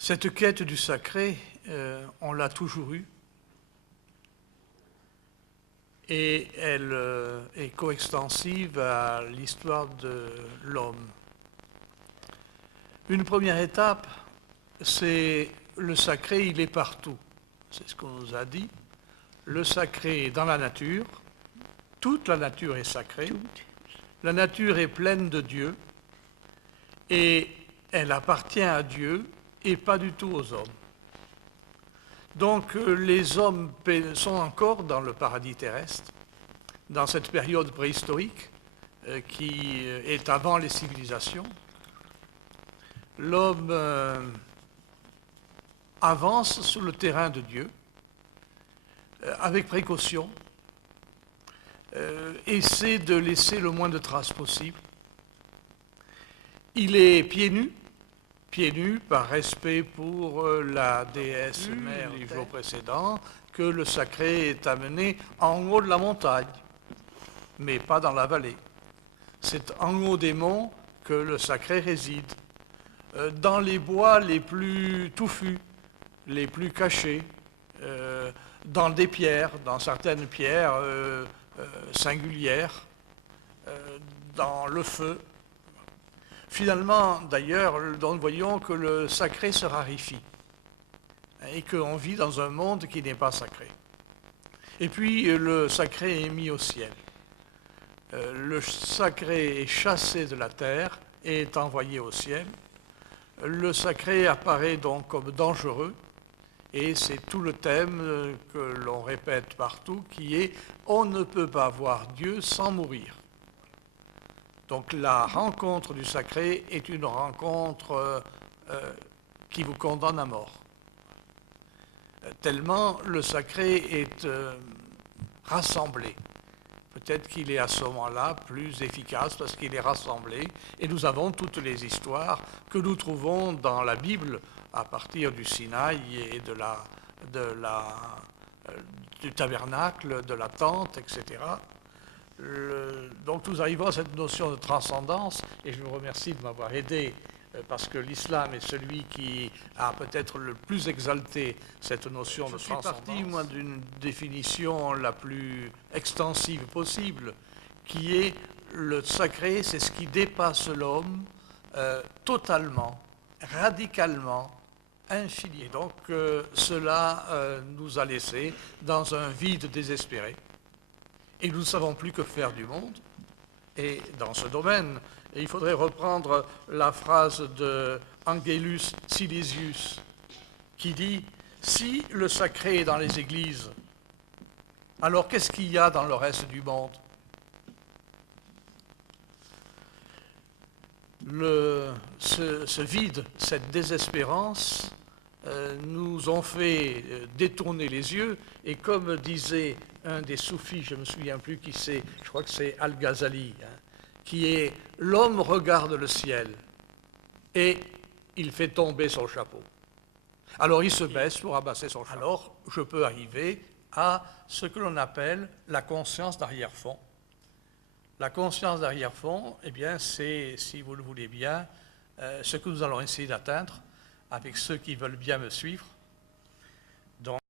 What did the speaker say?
Cette quête du sacré, on l'a toujours eue et elle est coextensive à l'histoire de l'homme. Une première étape, c'est le sacré, il est partout. C'est ce qu'on nous a dit. Le sacré est dans la nature. Toute la nature est sacrée. La nature est pleine de Dieu et elle appartient à Dieu et pas du tout aux hommes. Donc les hommes sont encore dans le paradis terrestre, dans cette période préhistorique qui est avant les civilisations. L'homme avance sur le terrain de Dieu avec précaution, essaie de laisser le moins de traces possible. Il est pieds nus par respect pour la déesse mère du jour précédent, que le sacré est amené en haut de la montagne, mais pas dans la vallée. C'est en haut des monts que le sacré réside, dans les bois les plus touffus, les plus cachés, dans des pierres, dans certaines pierres singulières, dans le feu. Finalement, d'ailleurs, nous voyons que le sacré se raréfie et qu'on vit dans un monde qui n'est pas sacré. Et puis, le sacré est mis au ciel. Le sacré est chassé de la terre et est envoyé au ciel. Le sacré apparaît donc comme dangereux et c'est tout le thème que l'on répète partout qui est « on ne peut pas voir Dieu sans mourir ». Donc la rencontre du sacré est une rencontre qui vous condamne à mort. Tellement le sacré est rassemblé. Peut-être qu'il est à ce moment-là plus efficace parce qu'il est rassemblé. Et nous avons toutes les histoires que nous trouvons dans la Bible à partir du Sinaï et du tabernacle, de la tente, etc. Donc nous arrivons à cette notion de transcendance, et je vous remercie de m'avoir aidé, parce que l'islam est celui qui a peut-être le plus exalté cette notion de transcendance. Je suis parti, moi, d'une définition la plus extensive possible, qui est le sacré, c'est ce qui dépasse l'homme totalement, radicalement, infini. Et donc cela nous a laissés dans un vide désespéré. Et nous ne savons plus que faire du monde. Et dans ce domaine, il faudrait reprendre la phrase de Angelus Silesius qui dit « Si le sacré est dans les églises, alors qu'est-ce qu'il y a dans le reste du monde ?» Ce vide, cette désespérance nous ont fait détourner les yeux, et comme disait un des soufis, je ne me souviens plus qui c'est, je crois que c'est Al-Ghazali, qui est « l'homme regarde le ciel et il fait tomber son chapeau ». Alors il se baisse pour abaisser son chapeau. Alors je peux arriver à ce que l'on appelle la conscience d'arrière-fond. La conscience d'arrière-fond, eh bien, c'est, si vous le voulez bien, ce que nous allons essayer d'atteindre avec ceux qui veulent bien me suivre. Donc,